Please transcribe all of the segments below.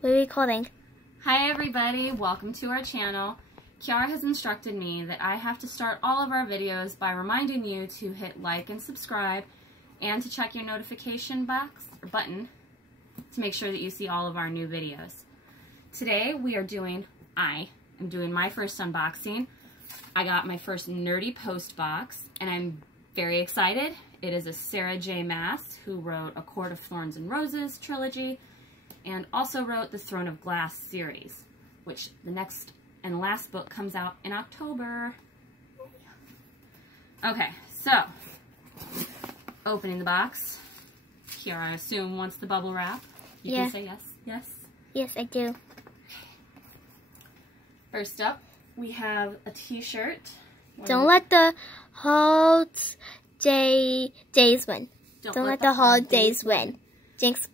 What are we recording? Hi everybody, welcome to our channel. Kiara has instructed me that I have to start all of our videos by reminding you to hit like and subscribe and to check your notification box or button to make sure that you see all of our new videos. Today I am doing my first unboxing. I got my first nerdy post box and I'm very excited. It is a Sara J Maas who wrote A Court of Thorns and Roses trilogy and also wrote the Throne of Glass series, which the next and last book comes out in October. Okay, so opening the box. Kiara, I assume, wants the bubble wrap. You can say yes. Yes? Yes, I do. First up, we have a t-shirt. Don't let the holidays win. Don't let the holidays win. Jinx.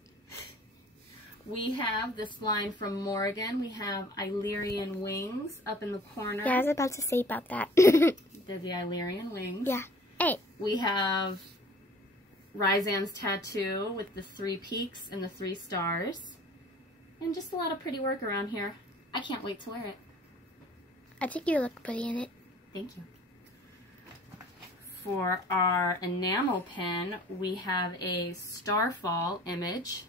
We have this line from Morgan. We have Illyrian wings up in the corner. Yeah, I was about to say about that. They're the Illyrian wings. Yeah. Hey. We have Rysand's tattoo with the 3 peaks and the 3 stars. And just a lot of pretty work around here. I can't wait to wear it. I think you look pretty in it. Thank you. For our enamel pin, we have a starfall image.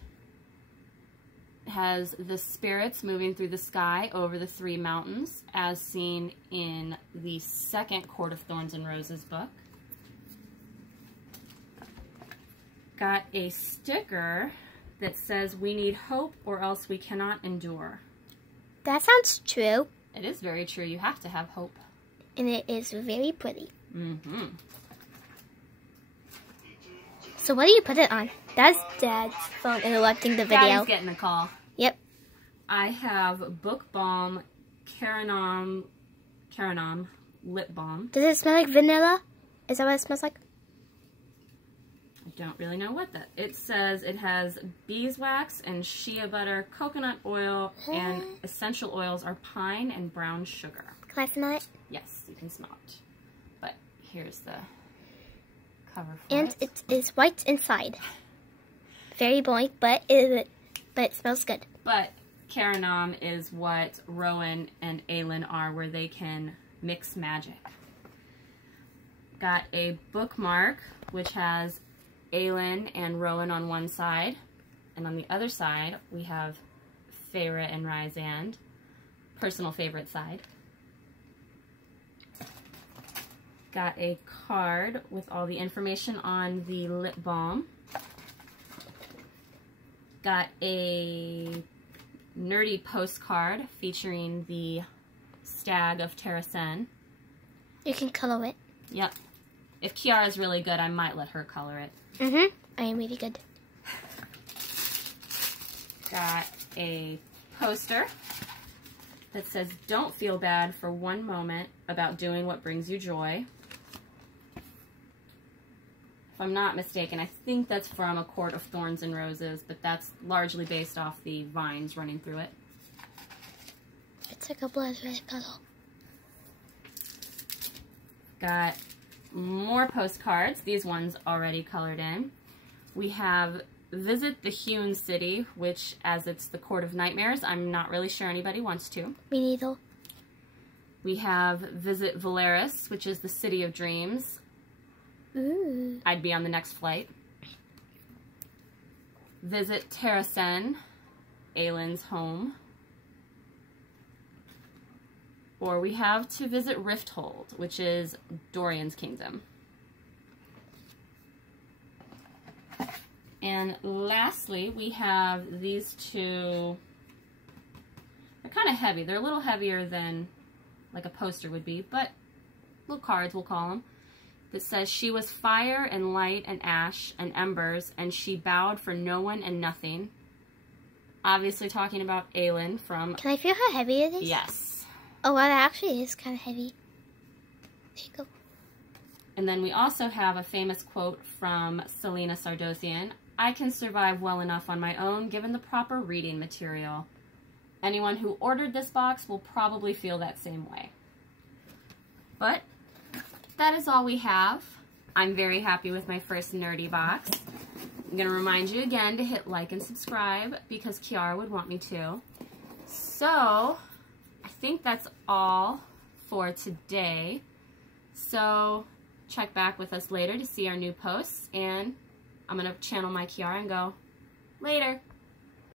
It has the spirits moving through the sky over the 3 mountains, as seen in the second Court of Thorns and Roses book. Got a sticker that says, "We need hope or else we cannot endure." That sounds true. It is very true. You have to have hope. And it is very pretty. Mm-hmm. So what do you put it on? That's Dad's phone interrupting the video. Daddy's getting a call. Yep. I have Book Balm Caranum Lip Balm. Does it smell like vanilla? Is that what it smells like? I don't really know what that. It says it has beeswax and shea butter, coconut oil, and essential oils are pine and brown sugar. Can I smell it? Yes, you can smell it. But here's the cover for it. And it is white inside. Very boring, but it smells good. But Caranum is what Rowan and Aelin are, where they can mix magic. Got a bookmark, which has Aelin and Rowan on one side, and on the other side we have Feyre and Rysand, personal favorite side. Got a card with all the information on the lip balm. Got a nerdy postcard featuring the stag of Terrasen. You can color it. Yep. If Kiara's really good, I might let her color it. Mm-hmm. I am really good. Got a poster that says, "Don't feel bad for one moment about doing what brings you joy." If I'm not mistaken, I think that's from A Court of Thorns and Roses, but that's largely based off the vines running through it. It's like a blood red color. Got more postcards, these ones already colored in. We have Visit the Hewn City, which, as it's the Court of Nightmares, I'm not really sure anybody wants to. Me neither. We have Visit Valeris, which is the City of Dreams. Ooh. I'd be on the next flight. Visit Terrasen, Aelin's home. Or we have to visit Rifthold, which is Dorian's kingdom. And lastly, we have these 2. They're kind of heavy. They're a little heavier than like a poster would be, but little cards, we'll call them. That says, "She was fire and light and ash and embers, and she bowed for no one and nothing." Obviously talking about Aelin from... Can I feel how heavy it is? Yes. Oh, well, it actually is kind of heavy. There you go. And then we also have a famous quote from Selena Sardosian. "I can survive well enough on my own, given the proper reading material. Anyone who ordered this box will probably feel that same way." But that is all we have. I'm very happy with my first nerdy box. I'm going to remind you again to hit like and subscribe because Kiara would want me to. So, I think that's all for today. So, check back with us later to see our new posts, and I'm going to channel my Kiara and go, later.